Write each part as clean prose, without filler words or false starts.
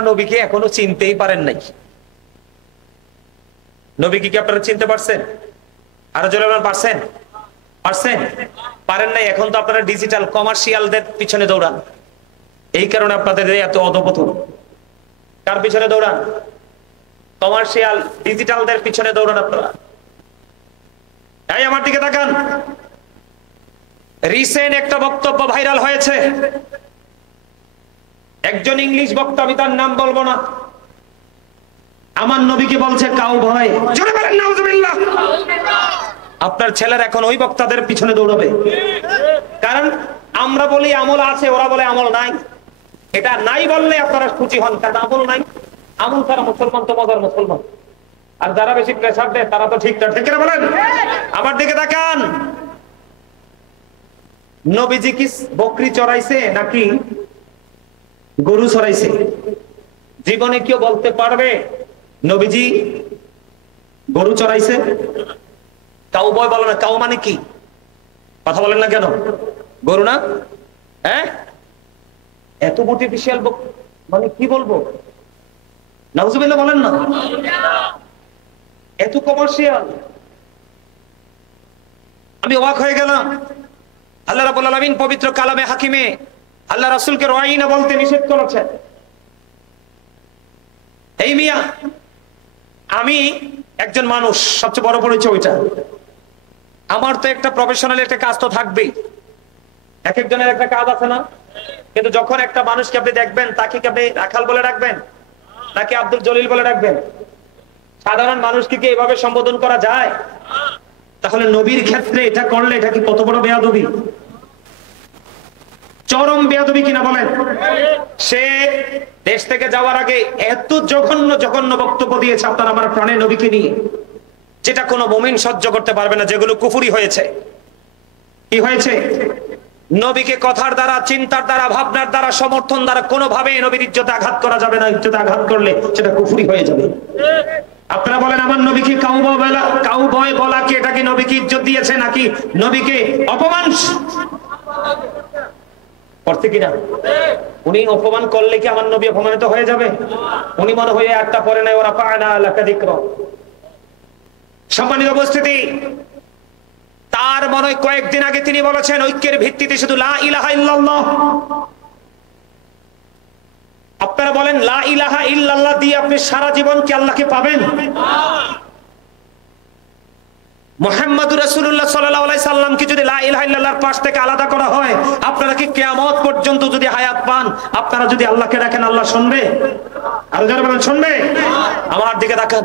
আপনারা নবীকে এখনো চিনতেই পারেন নাই। নবীকে কি আপনারা চিনতে পারছেন? আরো জোরে বলেন, পারছেন? পারছেন? পারেন নাই। এখন তো আপনারা ডিজিটাল কমার্শিয়ালদের পিছনে দৌড়ান, এই কারণে আপনাদের এত অধপতন। কার পিছনে দৌড়ান? কমার্শিয়াল ডিজিটালদের পিছনে দৌড়ান আপনারা। তাই আমার দিকে তাকান। রিসেন্ট একটা বক্তব্য ভাইরাল হয়েছে, একজন ইংলিশ বক্তা, আমি তার নাম বলবো না, আমার নবীকে বলছে কাউ ভয়। জোরে বলেন নাউজুবিল্লাহ। আপনার ছেলের এখন ওই বক্তাদের পিছনে দৌড়াবে, কারণ আমরা বলি আমল আছে, ওরা বলে আমল নাই। এটা নাই বললে আপনারা খুশি হন, কারণ আমল নাই। আমল ছাড়া মুসলমান তো মজার মুসলমান, আর যারা বেশি প্রেসার দেয় তারা তো ঠিকঠাক। ঠিক না বলেন? আমার দিকে তাকান। নবীজি কি বকরি চড়াইছে নাকি গরু চড়াইছে? জীবনে কেউ বলতে পারবে নবীজি গরু চড়াইছে? কাউ বয় বলো না। কাউ মানে কি? কথা বলেন না কেন? গরু না? হ্যাঁ, এত মোটিভেশনাল মানে কি বলবো, নাউজুবিল্লাহ বলেন না, এত কমার্শিয়াল। আমি অবাক হয়ে গেলাম। আল্লাহ রাব্বুল আলামিন পবিত্র কালামে হাকিমে আল্লাহ রাসূলকে রাইনা বলতে নিষেধ করেছেন। এই মিয়া, আমি একজন মানুষ, সবচেয়ে বড় পরিচয় ওইটা। আমার তো একটা প্রফেশনাল একটা কাজ তো থাকবেই, এক একজনের একটা কাজ আছে না? কিন্তু যখন একটা মানুষকে আপনি দেখবেন, তাকে কি আপনি রাখাল বলে রাখবেন নাকি আব্দুল জলিল বলে রাখবেন? সাধারণ মানুষকে কি এভাবে সম্বোধন করা যায়? তাহলে নবীর ক্ষেত্রে এটা করলে এটা কি কত বড় বেয়াদবি, চরম বেয়াদবি কিনা বলেন? সে দেশ থেকে যাওয়ার আগে এত জঘন্য জঘন্য বক্তব্য দিয়েছে আপনার আমার প্রাণের নবীকে নিয়ে, যেটা কোনো মুমিন সহ্য করতে পারবে না, যেগুলো কুফরি হয়েছে। কি হয়েছে? নবীকে কথার দ্বারা, চিন্তার দ্বারা, ভাবনার দ্বারা, সমর্থন দ্বারা কোনোভাবে নবীর ইজ্জতে আঘাত করা যাবে না। ইজ্জতে আঘাত করলে সেটা কুফরি হয়ে যাবে। আপনারা বলেন আমার নবীকে কাউ বয় বলা কি এটা কি নবীকে ইজ্জত দিয়েছে নাকি নবীকে অপমান করতে কিনা? উনি অপমান করলে কি আমার নবী অপমানিত হয়ে যাবে? উনি মনে হয় একটা পরে নাই, ওরা পায় না লাকা যিকর। সম্মানিত উপস্থিতি, তার মনে হয় কয়েকদিন আগে তিনি বলেছেন ঐক্যের ভিত্তিতে শুধু লা ইলাহা ইল্লাল্লাহ। আপনারা বলেন লা ইলাহা ইল্লাল্লাহ দিয়ে আপনি সারা জীবন কি আল্লাহকে পাবেন? মুহাম্মদুর রাসূলুল্লাহ সাল্লাল্লাহু আলাইহি সাল্লামকে যদি লা ইলাহা ইল্লাল্লাহর পাশ থেকে আলাদা করা হয়, আপনারা কি কিয়ামত পর্যন্ত যদি হায়াত পান, আপনারা যদি আল্লাহকে রাখেন, আল্লাহ শুনবে? আর যারা বলেন শুনবে? আমার দিকে তাকান,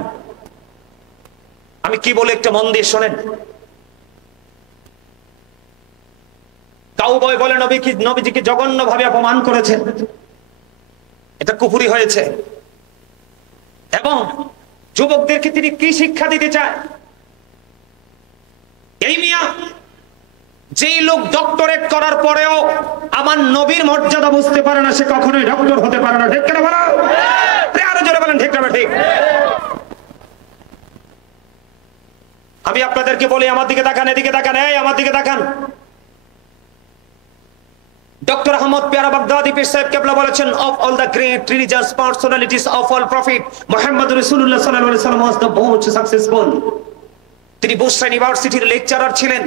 আমি কি বলে একটা মন দিয়ে শোনেন। কাউবয় বলে নবীজিকে জঘন্যভাবে অপমান করেছেন, এটা কুফরি হয়েছে। এবং যুবকদেরকে তিনি কি শিক্ষা দিতে চায়? এই মিয়া, যেই লোক ডক্টরেট করার পরেও আমার নবীর মর্যাদা বুঝতে পারে না, সে কখনোই ডক্টর হতে পারে না। ঠিক কিনা বলো? আরো জোরে বলেন ঠিক না ঠিক? আমি আপনাদেরকে বলি, আমার দিকে তাকান, এদিকে তাকান, এই আমার দিকে তাকান। ডক্টর আহমদ পিয়ারা বাগদাদি পীর সাহেব কেবলা বলেছেন, of all the great religious personalities of all prophet, Muhammad Rasulullah sallallahu alaihi wasallam was the most successful. তিনি বুশরা ইউনিভার্সিটির লেকচারার ছিলেন।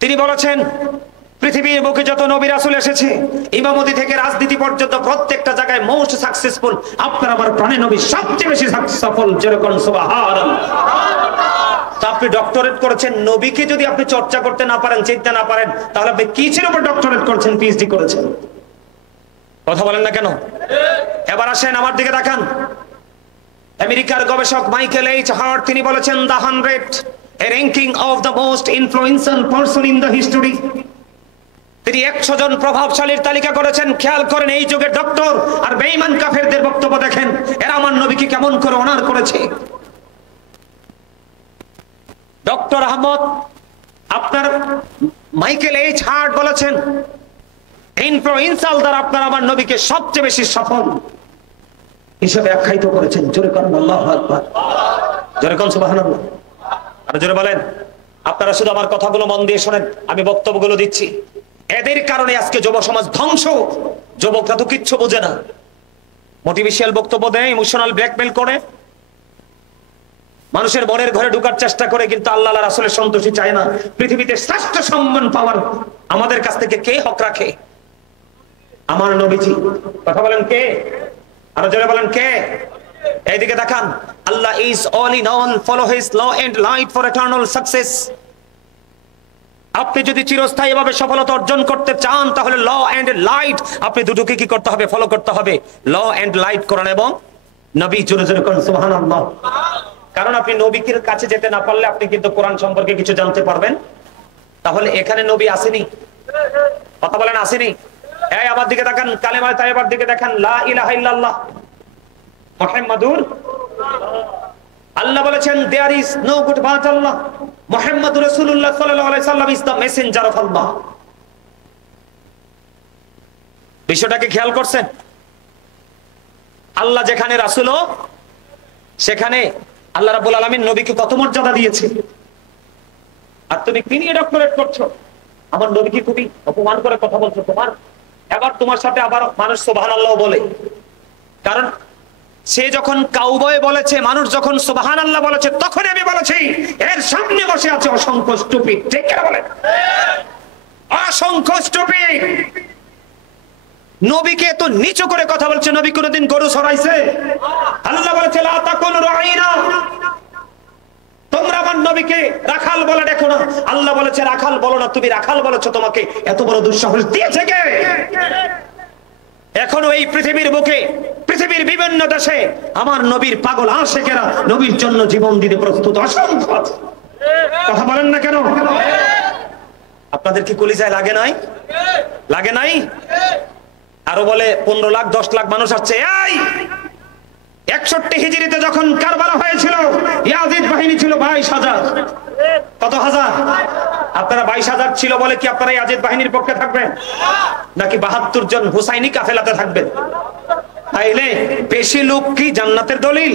তিনি বলেছেন পৃথিবীর বুকে যত নবী রাসূল এসেছে, ইমামতি থেকে রাজনীতি পর্যন্ত প্রত্যেকটা জায়গায় মোস্ট সাকসেসফুল আপনার আমার প্রাণের নবী সবচেয়ে বেশি সফল। যেরকম সুবহানাল্লাহ। তা আপনি ডক্টরেট করেছেন, নবীকে যদি আপনি চর্চা করতে না পারেন, চিনতে না পারেন, তাহলে আপনি কিসের উপর ডক্টরেট করেছেন, পিএইচডি করেছেন? কথা বলেন না কেন? এবার আসেন আমার দিকে তাকান। আমেরিকার গবেষক মাইকেল এইচ হার্ট তিনি বলেছেন the 100 a ranking of the most influential person in the history। তিনি 100 জন প্রভাবশালীর তালিকা করেছেন। খেয়াল করেন এই যুগের ডক্টর আর বেঈমান কাফেরদের বক্তব্য দেখেন, এরা আমার নবীকে কেমন করে অনার করেছে। ডক্টর আহমদ আপনার মাইকেল এইচ হার্ট বলেছেন ইনফ্লুয়েন্সাল দ্বারা আপনার আমার নবীকে সবচেয়ে বেশি সফল হিসেবে আখ্যায়িত করেছেন। জোরে করুন আল্লাহু আকবার, জোরে করুন সুবহানাল্লাহ। আর জোরে বলেন। আপনারা শুধু আমার কথাগুলো মন দিয়ে শোনেন, আমি বক্তব্যগুলো দিচ্ছি। এদের কারণে আজকে যুব সমাজ ধ্বংস। যুবকরা তো কিচ্ছু বোঝে না। মোটিভেশনাল বক্তব্য দেয়, ইমোশনাল ব্ল্যাকমেল করে, মানুষের মনের ঘরে ঢোকার চেষ্টা করে, কিন্তু আল্লাহ রাসূলের সন্তুষ্টি চায় না। পৃথিবীতে শ্রেষ্ঠ সম্মান পাওয়ার আমাদের কাছ থেকে কে হক রাখে? আমার নবীজি। কথা বলেন কে? আরো জোরে বলেন কে? এইদিকে দেখান, Allah is all in all, follow his law and light for eternal success. আপনি যদি চিরস্থায়ী ভাবে সফলতা অর্জন করতে চান, তাহলে ল এন্ড লাইট আপনি দুটোকে কি করতে হবে? ফলো করতে হবে। ল এন্ড লাইট কোরআন এবং নবী। জোরে জোরে কোরআন সুবহানাল্লাহ। কারণ আপনি নবীর কাছে যেতে না পারলে আপনি কিন্তু কোরআন সম্পর্কে কিছু জানতে পারবেন। তাহলে এখানে নবী আসেনি? কথা বলেন আসেনি? এই আমার দিকে তাকান, কালেমায়ে তাইয়্যিবার দিকে দেখেন, লা ইলাহা ইল্লাল্লাহ মুহাম্মাদুর। আল্লাহ বলেছেন there is no good but Allah, মুহাম্মাদুর রাসূলুল্লাহ সাল্লাল্লাহু আলাইহি সাল্লাম is the messenger of Allah. বিষয়টাকে খেয়াল করছেন? আল্লাহ যেখানে রাসূল, সেখানে আল্লাহ রাব্বুল আলামিন নবীকে কত মর্যাদা দিয়েছে। আর তুমি কি নিয়ে ডক্টরেট করছো? আমার নবীকে তুমি অপমান করে কথা বলছো। এবার তোমার সাথে আবার মানুষ সুবহানাল্লাহ বলে, কারণ সে যখন কাউবয় বলেছে, মানুষ যখন সুবহানাল্লাহ বলেছে, তখন আমি বলেছি এর সামনে বসে আছে অসংখ্য স্টুপিড। ঠিক কি বলেন? অসংখ্য স্টুপিড। নবীকে তো নিচু করে কথা বলছে। নবী কোনদিন গরু সরাইছে? আল্লাহ বলেছে লা তাকুনু রাঈনা, তোমরা আমার নবীকে রাখাল বলে দেখো না। আল্লাহ বলেছে রাখাল বলো না, তুমি রাখাল বলেছো। তোমাকে এত বড় দুঃসাহস দিয়েছে কে? এখনো এই পৃথিবীর বুকে, পৃথিবীর বিভিন্ন দেশে আমার নবীর পাগল আশিকেরা নবীর জন্য জীবন দিতে প্রস্তুত অসংখ্য আছে। কথা বলেন না কেন? আপনাদের কি কলিজায় লাগে নাই? লাগে নাই? আরো বলে 15 লাখ 10 লাখ মানুষ আসছে। এই 61 হিজরিতে যখন কারবালা হয়েছিল, ইয়াজিদ বাহিনী ছিল 22,000। কত হাজার? আপনারা 22,000 ছিল বলে কি আপনারা ইয়াজিদ বাহিনীর পক্ষে থাকবেন? নাকি 72 জন হুসাইনি কাফেলাতে থাকবেন? তাইলে বেশি লোক কি জান্নাতের দলিল,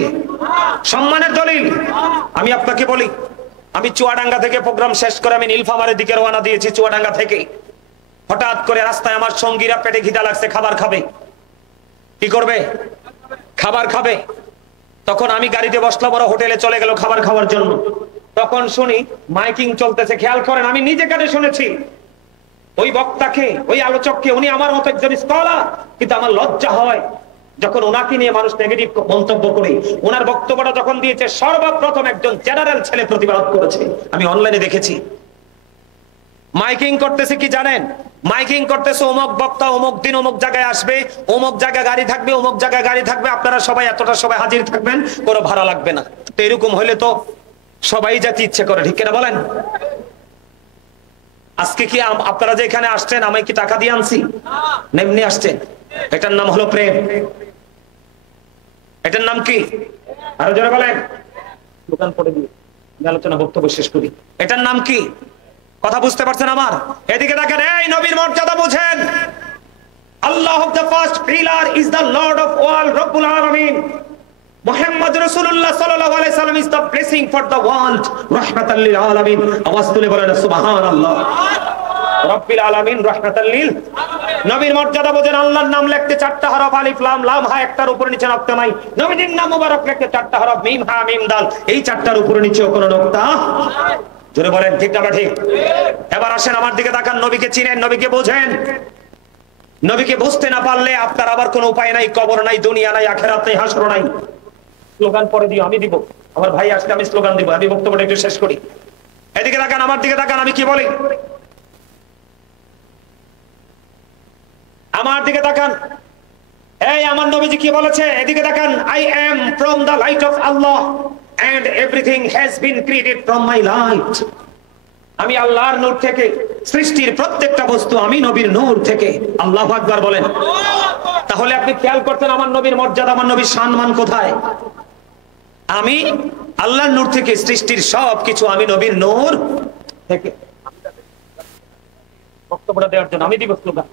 সম্মানের দলিল? আমি আপনাকে বলি, আমি চুয়াডাঙ্গা থেকে প্রোগ্রাম শেষ করে আমি নীলফামারীর দিকে রওনা দিয়েছি। চুয়াডাঙ্গা থেকে হঠাৎ করে রাস্তায় আমার সঙ্গীরা পেটে খিদা লাগছে, খাবার খাবে। কি করবে? খাবার খাবে। তখন আমি গাড়িতে বসলাম, ওরা হোটেলে চলে গেল খাবার খাওয়ার জন্য। তখন শুনি মাইকিং চলতেছে। খেয়াল করেন, আমি নিজে কানে শুনেছি। ওই বক্তাকে, ওই আলোচককে, উনি আমার মতো একজন স্কলার, কিন্তু আমার লজ্জা হয় যখন ওনাকে নিয়ে মানুষ নেগেটিভ মন্তব্য করে। ওনার বক্তব্যটা যখন দিয়েছে, সর্বপ্রথম একজন জেনারেল ছেলে প্রতিবাদ করেছে। আমি অনলাইনে দেখেছি। মাইকিং করতেছে কি জানেন? মাইকিং করতেছে অমুক বক্তা অমুক দিন অমুক জায়গায় আসবে, অমুক জায়গায় গাড়ি থাকবে, অমুক জায়গায় গাড়ি থাকবে, আপনারা সবাই এতটা সবাই হাজির থাকবেন, কোনো ভাড়া লাগবে না। তো এরকম হইলে তো সবাই যেতে ইচ্ছে করে। ঠিক কিনা বলেন? আজকে কি আপনারা যে এখানে আসছেন, আমি কি টাকা দিয়ে আনছি? এমনি আসছেন। এটার নাম হলো প্রেম। এটার নাম কি? আরো যারা বলেন, দোকান পড়ে দিয়ে আলোচনা বক্তব্য শেষ করি। এটার নাম কি? কথা বুঝতে পারছেন আমার? এদিকে দেখেন, এই নবীর মর্যাদা বুঝেন। Allah of the first pillar is the lord of all, রব্বুল আলামিন। মুহাম্মদ রাসূলুল্লাহ সাল্লাল্লাহু আলাইহি সাল্লাম is the blessing for the world, রাহমাতাল লিল আলামিন। আওয়াজ তুলে বলেন সুবহানাল্লাহ। রব্বিল আলামিন, রাহমাতাল লিল। নবীর মর্যাদা বুঝেন। আল্লাহর নাম লিখতে 4টা হরফ, আলিফ লাম লাম হা, একটার উপরে নিচে নকতা নাই। নবীর নাম মুবারক লিখতে 4টা হরফ, মিম হা মিম দাল, এই 4টার উপরে নিচেও কোনো নকতা। জোরে বলেন ঠিক না ঠিক? এবার আসেন আমার দিকে তাকান, নবীকে চিনেন, নবীকে বোঝেন। নবীকে বুঝতে না পারলে আপনার আবার কোনো উপায় নাই, কবর নাই, দুনিয়া নাই, আখিরাত নাই, হাসর নাই। স্লোগান পরে দিও, আমি দিব। আমার ভাই আজকে আমি স্লোগান দিব। আমি বক্তব্যটা একটু শেষ করি। এদিকে তাকান, আমার দিকে তাকান, আমি কি বলি? আমার দিকে তাকান। এই আমার নবীজি কি বলেছে? এদিকে তাকান, I am from the light off Allah and everything has been created from my light. আমি আল্লাহর নূর থেকে, সৃষ্টির প্রত্যেকটা বস্তু আমি নবীর নূর থেকে। আল্লাহু আকবার বলেন। তাহলে আপনি খেয়াল করতেন আমার নবীর মর্যাদা, আমার নবীর সম্মান কোথায়? আমি আল্লাহর নূর থেকে, সৃষ্টির সব কিছু আমি নবীর নূর থেকে। বক্তব্যটা দেওয়ার জন্য আমি দিব স্লোগান।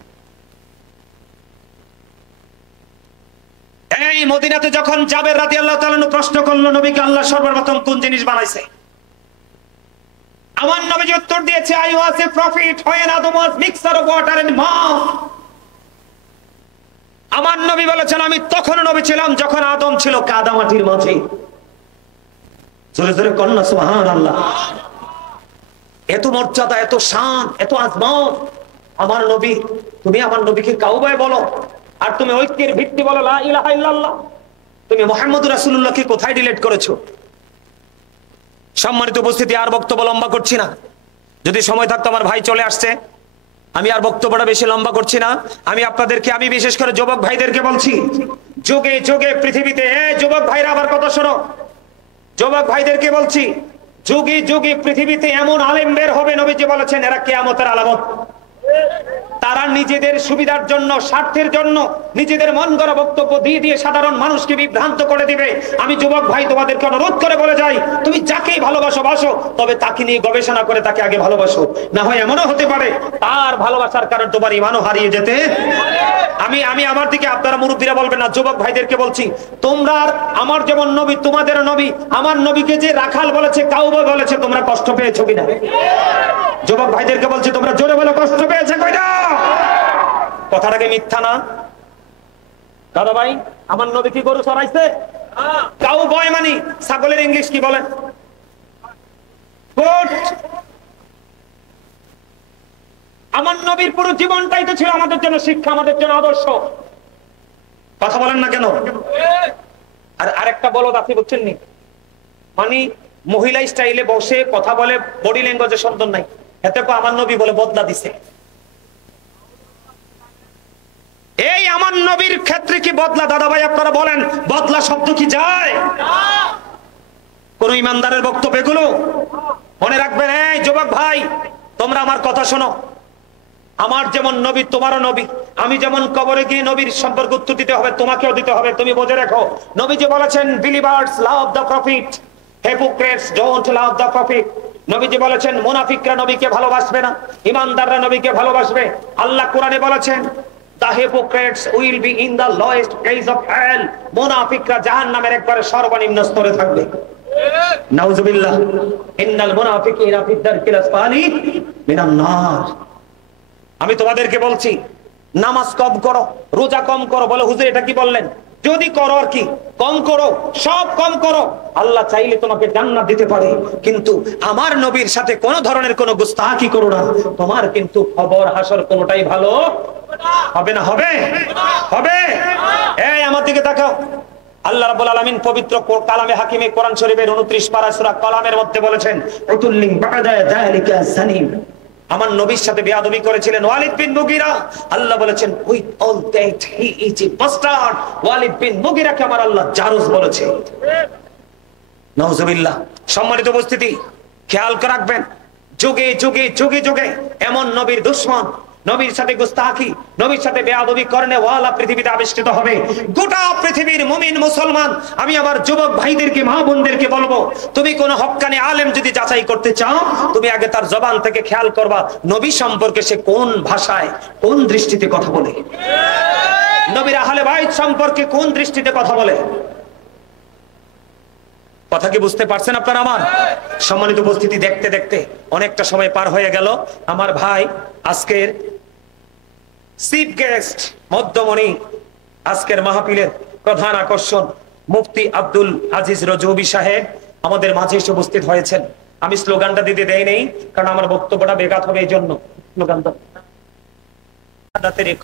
এই মদিনাতে যখন জাবের রাদিয়াল্লাহু তাআলা প্রশ্ন করলো নবীকে আল্লাহ সর্বপ্রথম কোন জিনিস বানাইছে, আমার নবীজি উত্তর দিয়েছে, I was a prophet when Adam was mixture of water and mud. আমার নবী বলেছেন আমি তখন নবী ছিলাম যখন আদম ছিল কাদামাটির মাঝে। জোরে জোরে কন্যা সুবহানাল্লাহ। এত মর্যাদা, এত শান, এত আজমত আমার নবী। তুমি আমার নবীকে কাউবাই বলো, আর তুমি ঐক্যের ভিত্তি বলো লা ইলাহা ইল্লাল্লাহ। তুমি মুহাম্মদুর রাসূলুল্লাহকে কোথায় ডিলিট করেছো? সম্মানিত উপস্থিতি, আর বক্তব্য লম্বা করছি না। যদি সময় থাকতো, আমার ভাই চলে আসছে, আমি আর বক্তব্যটা বেশি লম্বা করছি না। আমি বিশেষ করে যুবক ভাইদেরকে বলছি, যুগে যুগে পৃথিবীতে, যুবক ভাইরা আমার কথা শোনো, যুবক ভাইদেরকে বলছি, যুগে যুগে পৃথিবীতে এমন আলেম বের হবে, নবীজি বলেছেন এরা কিয়ামতের আলামত। তারা নিজেদের সুবিধার জন্য, স্বার্থের জন্য নিজেদের মন গড়া বক্তব্য দিয়ে দিয়ে সাধারণ মানুষকে বিভ্রান্ত করে দিবে। আমি যুবক ভাই তোমাদেরকে অনুরোধ করে বলে যাই, তুমি যাকেই ভালোবাসো বাসো, তবে তাকে নিয়ে গবেষণা করে তাকে আগে ভালোবাসো। না হয় এমনও হতে পারে তার ভালোবাসার কারণে তোমার ঈমানও হারিয়ে যেতে। আমি আমার দিকে, আপনারা মুরব্বীরা বলবেন না, যুবক ভাইদেরকে বলছি, তোমরা আমার যেমন নবী তোমাদের নবী, আমার নবীকে যে রাখাল বলেছে, কাউবয় বলেছে, তোমরা কষ্ট পেয়েছো কিনা? যুবক ভাইদেরকে বলছি, তোমরা জোরে বলে কষ্ট পেয়েছে কইনা? কথাটাকে মিথ্যা না? দাদা ভাই, আমার নবী কি গরু চড়াইছে? কাউবয় মানে ছাগলের ইংলিশ কি বলেন? গোট। আমার নবীর পুরো জীবনটাই তো ছিল আমাদের জন্য শিক্ষা, আমাদের জন্য আদর্শ। কথা বলেন না কেন? আর আরেকটা বলদ আপনি বুঝছেন নি, মানে মহিলা স্টাইলে বসে কথা বলে, বডি ল্যাঙ্গুয়েজে সুন্দর নাই, এতে আমার নবী বলে বদলা দিছে। এই আমার নবীর ক্ষেত্রে কি বদলা? দাদা ভাই আপনারা বলেন, বদলা শব্দ কি যায় কোন ইমানদারের বক্তব্য? এগুলো মনে রাখবেন। এই যুবক ভাই, তোমরা আমার কথা শোনো, আমার যেমন নবী তোমারও নবী। আমি যেমন কবরে গিয়ে নবীর সম্পর্কে উত্তর দিতে হবে, তোমাকেও দিতে হবে। তুমি বুঝে রাখো, নবীজি বলেছেন believers love the profit, hypocrites don't love the profit. নবীজি বলেছেন মুনাফিকরা নবীকে ভালোবাসবে না, ইমানদাররা নবীকে ভালোবাসবে। আল্লাহ কোরআনে বলেছেন the hypocrites will be in the lowest place of hell, মুনাফিকরা জাহান্নামের একবারে সর্বনিম্ন স্তরে থাকবে। নাউজুবিল্লাহ। ইন্নাল মুনাফিকিনা ফি দারকিল আসফালি মিনান নার। আমি তোমাদেরকে বলছি, নামাজ কম করো, রোজা কম করো। বলে হুজুর এটা কি বললেন? যদি করো আর কি, কম করো, সব কম করো, আল্লাহ চাইলে তোমাকে জান্নাত দিতে পারে। কিন্তু আমার নবীর সাথে কোন ধরনের কোন গুস্তাখি করো না, তোমার কিন্তু খবর হাসর কোনটাই ভালো হবে না। হবে হবে। এই আমার দিকে তাকাও। আল্লাহ রাব্বুল আলামিন পবিত্র কালামে হাকিমে কোরআন শরীফের 29 পারা সূরা কালামের মধ্যে বলেছেন, উতুল্লিন বা'দা যালিকা সানিম। আমার নবীর সাথে বেয়াদবি করেছিলেন ওয়ালিদ বিন মুগিরা। আল্লাহ বলেছেন with all that he is a bastard. Walid বিন মুগিরাকে আমার আল্লাহ জারুজ বলেছে। নাউজুবিল্লাহ। সম্মানিত উপস্থিতি, খেয়াল করে রাখবেন, যুগে যুগে যুগে যুগে এমন নবীর দুশমন, নবীর সাথে গুস্তাখি, নবীর সাথে বেয়াদবি করনে ওয়ালা পৃথিবীতে আবিষ্কৃত হবে। গোটা পৃথিবীর মুমিন মুসলমান, আমি আমার যুবক ভাইদেরকে, মা বোনদেরকে বলবো, তুমি কোন হক্কানি আলেম যদি যাচাই করতে চাও, তুমি আগে তার জবান থেকে খেয়াল করবা নবী সম্পর্কে সে কোন ভাষায়, কোন দৃষ্টিতে কথা বলে, নবীর আহলে বাইত সম্পর্কে কোন দৃষ্টিতে কথা বলে। কথা কি বুঝতে পারছেন আপনারা? আমার সম্মানিত উপস্থিতি, দেখতে দেখতে অনেকটা সময় পার হয়ে গেল। আমার ভাই আজকের চিফ গেস্ট, মধ্যমণি, আজকের মাহফিলের প্রধান আকর্ষণ মুফতি আব্দুল আজিজ রজবি সাহেব আমাদের মাঝে এসে উপস্থিত হয়েছেন। আমি স্লোগানটা দিতে দেই নেই, কারণ আমার বক্তব্যটা বেকাত হবে এই জন্য। স্লোগানটা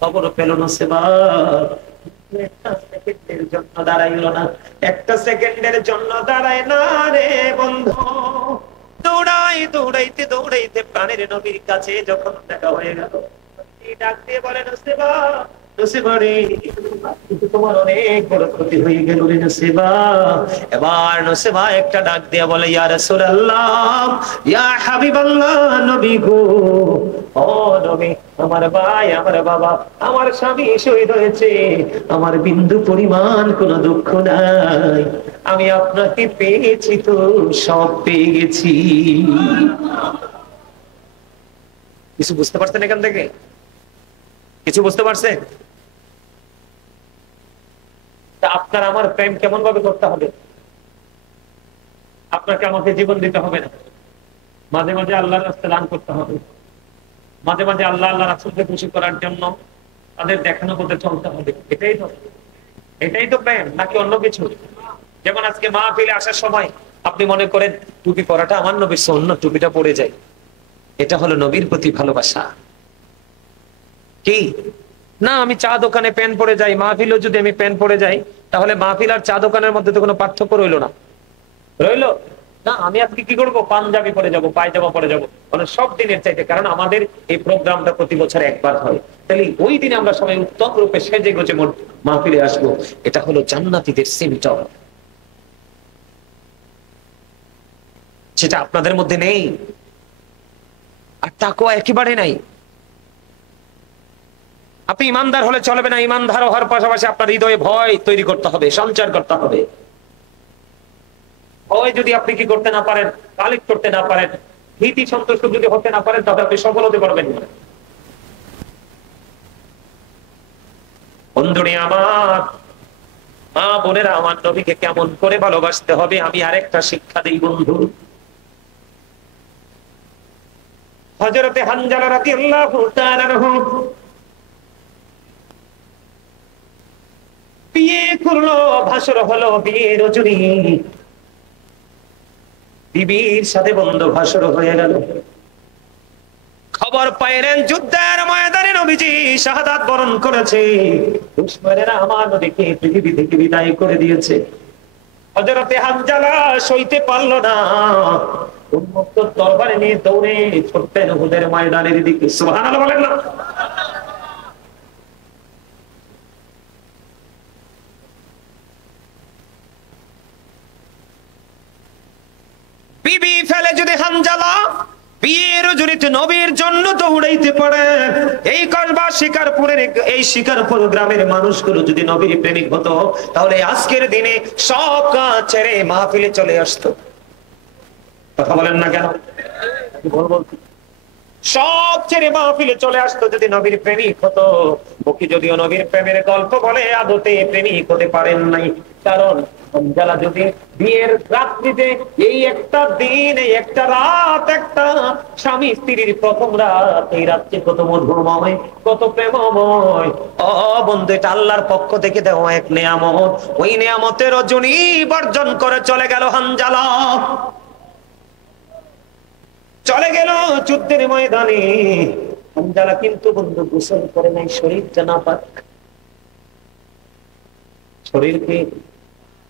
খবর পেল না সেবা, একটা সেকেন্ডের জন্য দাঁড়াইল না, একটা সেকেন্ডের জন্য দাঁড়ায় না রে বন্ধু। দৌড়াইতে দৌড়াইতে প্রাণের নবীর কাছে যখন দেখা হয়ে গেল, ডাক দিয়ে বলেন নসিবা, নসিবা রে, তোমার অনেক বড় ক্ষতি হয়ে গেল রে নসিবা। এবার নসিবা একটা ডাক দিয়ে বলে, ইয়া রাসূলুল্লাহ, ইয়া হাবিবাল্লাহ, নবী গো, ও নবী, আমার ভাই, আমার বাবা, আমার স্বামী শহীদ হয়েছে, আমার বিন্দু পরিমাণ কোনো দুঃখ নাই, আমি আপনাকে পেয়েছি তো সব পেয়ে গেছি। কিছু বুঝতে পারছেন এখান থেকে? কিছু বুঝতে পারছেন? আপনার আমার প্রেম কেমন ভাবে করতে হবে? আপনাকে আমাকে জীবন দিতে হবে না, মাঝে মাঝে আল্লাহর রাস্তায় দান করতে হবে, মাঝে মাঝে আল্লাহ আল্লাহ রাসূলকে খুশি করার জন্য তাদের দেখানো পথে চলতে হবে। এটাই তো প্ল্যান, নাকি অন্য কিছু? যেমন আজকে মাহফিলে আসার সময় আপনি মনে করেন টুপি পরাটা আমার নবীর সুন্নাত, টুপিটা পরে যায়, এটা হলো নবীর প্রতি ভালোবাসা কি না? আমি চা দোকানে প্যান্ট পরে যাই, মাহফিলেও যদি আমি প্যান্ট পরে যাই, তাহলে মাহফিল আর চা দোকানের মধ্যে তো কোনো পার্থক্য রইলো না, রইলো না? আমি আজকে কি করবো, পাঞ্জাবি পরে যাবো, পায়জামা পরে যাবো, মানে সব দিনের চাইতে, কারণ আমাদের এই প্রোগ্রামটা প্রতি বছর একবার হয়। তাহলে ওই দিনে আমরা সবাই উত্তম রূপে সেজে গুজে মাহফিলে আসবো, এটা হলো জান্নাতীদের সিম্পটম। সেটা আপনাদের মধ্যে নেই, আর তাকওয়া একেবারে নাই। আপনি ইমানদার হলে চলবে না, ইমানদার হওয়ার পাশাপাশি আপনার হৃদয়ে ভয় তৈরি করতে হবে, সঞ্চার করতে হবে। ভয় যদি আপনি কি করতে না পারেন, কালেক্ট করতে না পারেন, ভীতি সন্তুষ্ট যদি হতে না পারেন, তবে আপনি সফল হতে পারবেন না। বন্ধুরে আমার, মা বোনেরা, আমার নবীকে কেমন করে ভালোবাসতে হবে আমি আরেকটা শিক্ষা দিই বন্ধু। হযরতে হানজালা রাদিয়াল্লাহু তাআলা আনহু বিয়ে করলো, ভাসর হলো, বিয়ের রজনী, বিবির সাথে বন্ধু ভাসর হয়ে গেল। খবর পাইলেন যুদ্ধের ময়দানে নবীজি শাহাদাত বরণ করেছে, দুশমনেরা আমার নবীকে পৃথিবী থেকে বিদায় করে দিয়েছে। হযরতে হানজালা সইতে পারলো না, উন্মুক্ত তরবারি নিয়ে দৌড়ে ছুটতেন উহুদের ময়দানের দিকে। সুবহানাল্লাহ বলেন না? বিবি ফেলে যদি হানজালা বিয়ের জড়িত নবীর জন্য দৌড়াইতে পারে, এই কসবা শিকারপুরের, এই শিকারপুর গ্রামের মানুষগুলো যদি নবীর প্রেমিক হতো, তাহলে আজকের দিনে সব কাজ ছেড়ে মাহফিলে চলে আসতো। কথা বলেন না কেন? সব ছেড়ে মাহফিলে চলে আসতো যদি নবীর প্রেমিক হতো। ওকে যদিও নবীর প্রেমের গল্প বলে, আদতে প্রেমিক হতে পারেন নাই। কারণ যারা যদি বিয়ের রাত্রিতে, এই একটা দিন, এই একটা রাত, একটা স্বামী স্ত্রীর প্রথম রাত, এই রাত্রি কত মধুরময়, কত প্রেমময়। ও বন্ধু, এটা আল্লাহর পক্ষ থেকে দেওয়া এক নেয়ামত। ওই নেয়ামতের রজনী বর্জন করে চলে গেল হানজালা, চলে গেল যুদ্ধের ময়দানে। হানজালা কিন্তু বন্ধু গোসল করে নাই, শরীরটা নাপাক।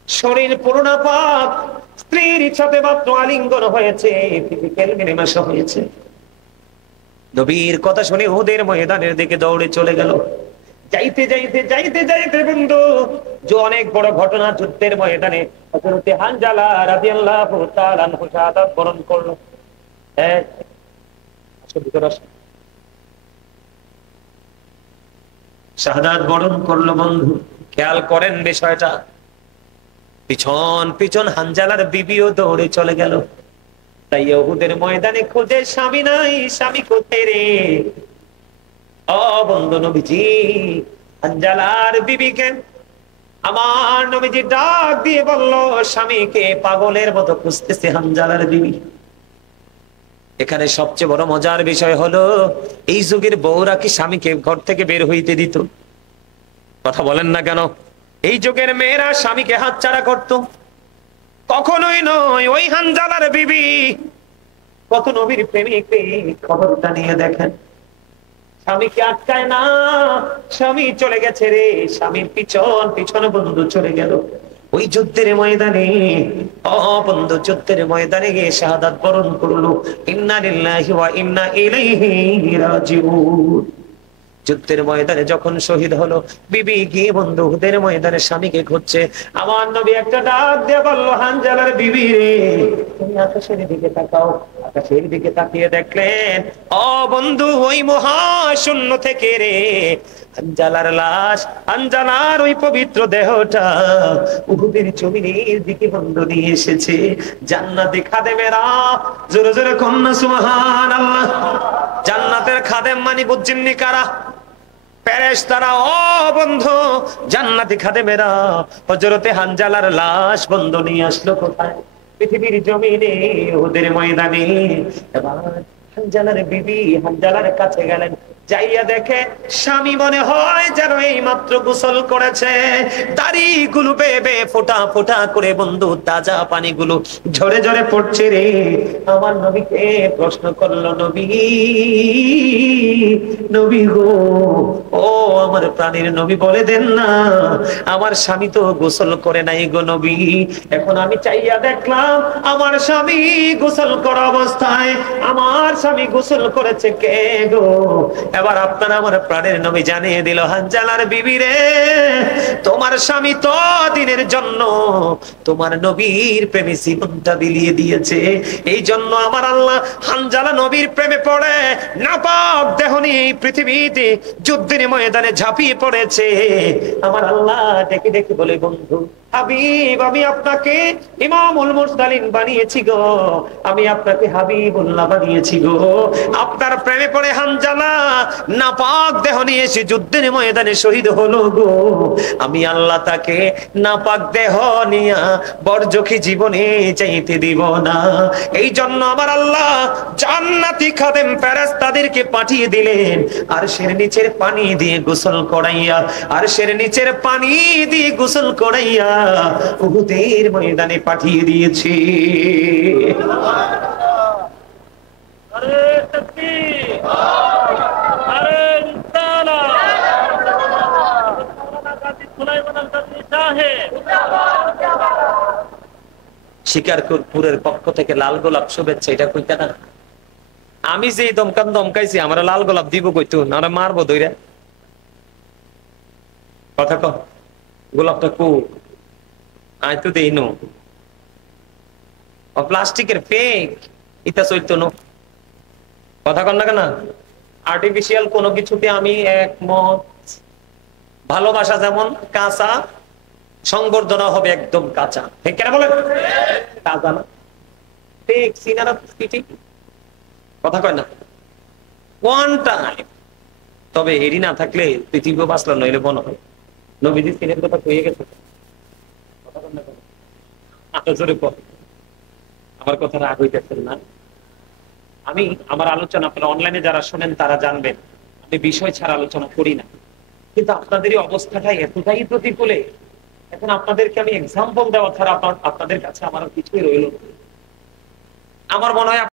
শরীর পুরো নাপাক, স্ত্রীর ইচ্ছাতে মাত্র আলিঙ্গন হয়েছে, ফিজিক্যাল মিনিমাস হয়েছে। নবীর কথা শুনে উহুদের ময়দানের দিকে দৌড়ে চলে গেল। যাইতে যাইতে যাইতে যাইতে বন্ধু, যে অনেক বড় ঘটনা যুদ্ধের ময়দানে হযরতে হানজালা রাদিয়াল্লাহু তাআলা আনহু শাহাদাত বরণ করলো। শাহাদাত বরণ করলো বন্ধু। খেয়াল করেন বিষয়টা, পিছন পিছন হানজালার বিবিও দৌড়ে চলে গেল। তাই উহুদের ময়দানে খোঁজে স্বামী নাই, স্বামী কোথায় রে? ও বন্ধু, নবীজি হানজালার বিবিকে আমার নবীজি ডাক দিয়ে বলল, স্বামীকে পাগলের মতো খুঁজতেছে হানজালার বিবি। এখানে সবচেয়ে বড় মজার বিষয় হলো, এই যুগের বউরা কি স্বামীকে ঘর থেকে বের হইতে দিত? কথা বলেন না কেন? এই যুগের মেয়েরা স্বামীকে হাতছাড়া করত? কখনোই নয়। ওই হানজালার বিবি কত নবীর প্রেমিক, খবরটা নিয়ে দেখেন। স্বামীকে আটকায় না, স্বামী চলে গেছে রে, স্বামীর পিছন পিছনে বন্ধু চলে গেল ওই যুদ্ধের ময়দানে। ও বন্ধু, যুদ্ধের ময়দানে গিয়ে শাহাদাত বরণ করলো। ইন্না লিল্লাহি ওয়া ইন্না ইলাইহি রাজিউন। যুদ্ধের ময়দানে যখন শহীদ হলো, বিবি গিয়ে বন্ধু উহুদের ময়দানে স্বামীকে খুঁজছে। আমার নবী একটা ডাক দিয়ে বলল, হানজালার বিবি রে, তুমি আকাশের দিকে তাকাও। আকাশের দিকে তাকিয়ে দেখলেন, ও বন্ধু, ওই মহাশূন্য থেকে রে হানজালার লাশ, হানজালার ওই পবিত্র দেহটা উহুদের জমিনের দিকে বন্ধু নিয়ে এসেছে জান্নাতি খাদেমেরা। জোরে জোরে কন্যা সুবহানাল্লাহ। জান্নাতের খাদেম মানে বুঝছেননি কারা? ফেরেশতারা। ও বন্ধু, জান্নাতি খাদেমেরা হযরতে হানজালার লাশ বন্ধু নিয়ে আসলো কোথায়? পৃথিবীর জমিনে, উহুদের ময়দানে। এবার হানজালার বিবি হানজালার কাছে গেলেন, যাইয়া দেখে স্বামী মনে হয় যেন এই মাত্র গোসল করেছে, দাড়িগুলো বেয়ে বেয়ে ফোঁটা ফোঁটা করে বন্ধু তাজা পানিগুলো ঝরে ঝরে পড়ছে রে। আমার নবীকে প্রশ্ন করলো, নবী, নবী গো, ও আমার প্রাণের নবী, বলে দেন না আমার স্বামী তো গোসল করে নাই গো নবী। এখন আমি চাইয়া দেখলাম আমার স্বামী গোসল করা অবস্থায়, আমার স্বামী গোসল করেছে কে গো? এবার আপনারা আমার প্রাণের নবী জানিয়ে দিল, হানজালার বিবি রে, তোমার স্বামী তো দিনের জন্য তোমার নবীর প্রেমে জীবনটা বিলিয়ে দিয়েছে। এই জন্য আমার আল্লাহ হানজালা নবীর প্রেমে পড়ে নাপাক দেহ নিয়ে এই পৃথিবীতে যুদ্ধের ময়দানে ঝাঁপিয়ে পড়েছে। আমার আল্লাহ ডেকে ডেকে বলে, বন্ধু হাবিব, আমি আপনাকে ইমামুল মুরসালিন বানিয়েছি গো, আমি আপনাকে হাবিবুল্লাহ বানিয়েছি গো। আপনার প্রেমে পড়ে হানজালা নাপাক দেহ নিয়ে এসে যুদ্ধের ময়দানে শহীদ হলো গো। আমি আল্লাহ তাকে নাপাক দেহ নিয়া বরজখী জীবনে চাইতে দিব না। এই জন্য আমার আল্লাহ জান্নাতি খাদেম ফেরেশতাদেরকে পাঠিয়ে দিলেন আরশের নিচের পানি দিয়ে গোসল করাইয়া, আরশের নিচের পানি দিয়ে গোসল করাইয়া উহুদের ময়দানে পাঠিয়ে দিয়েছে। আরে তাকবীর, আরে রিসালাত, গাজী সুলাইমান আল-গাজী সাহেব। শিকারপুরের পক্ষ থেকে লাল গোলাপ শুভেচ্ছা, এটা কইতা না? আমি যে দমকান দমকাইছি, আমরা লাল গোলাপ দিব কইতো না, আমরা মারবো দইরা। কথা কম, গোলাপটা কো আই তো দেই নো প্লাস্টিকের ফেক, এটা চলতো না। কথা কন না কেন? আর্টিফিশিয়াল কোনো কিছুতে আমি একমত। ভালোবাসা যেমন কাঁচা, সংবর্ধনা হবে একদম কাঁচা, ঠিক কেন বলেন? কাঁচা না, ঠিক সিনারা ঠিক কথা কয় না ওয়ান টাইম। তবে এরই না থাকলে পৃথিবী বাঁচলো নইলে বন হয়। নবীজি সিনের কথা হয়ে গেছে, কথা কন না কেন? আমার কথা রাগ হইতেছেন না? আমি আমার আলোচনা আপনারা অনলাইনে যারা শোনেন তারা জানবেন, আমি বিষয় ছাড়া আলোচনা করি না। কিন্তু আপনাদেরই অবস্থাটাই এতটাই প্রতিকূলে, এখন আপনাদেরকে আমি এক্সাম্পল দেওয়া ছাড়া আপনাদের কাছে আমার কিছুই রইল না। আমার মনে হয়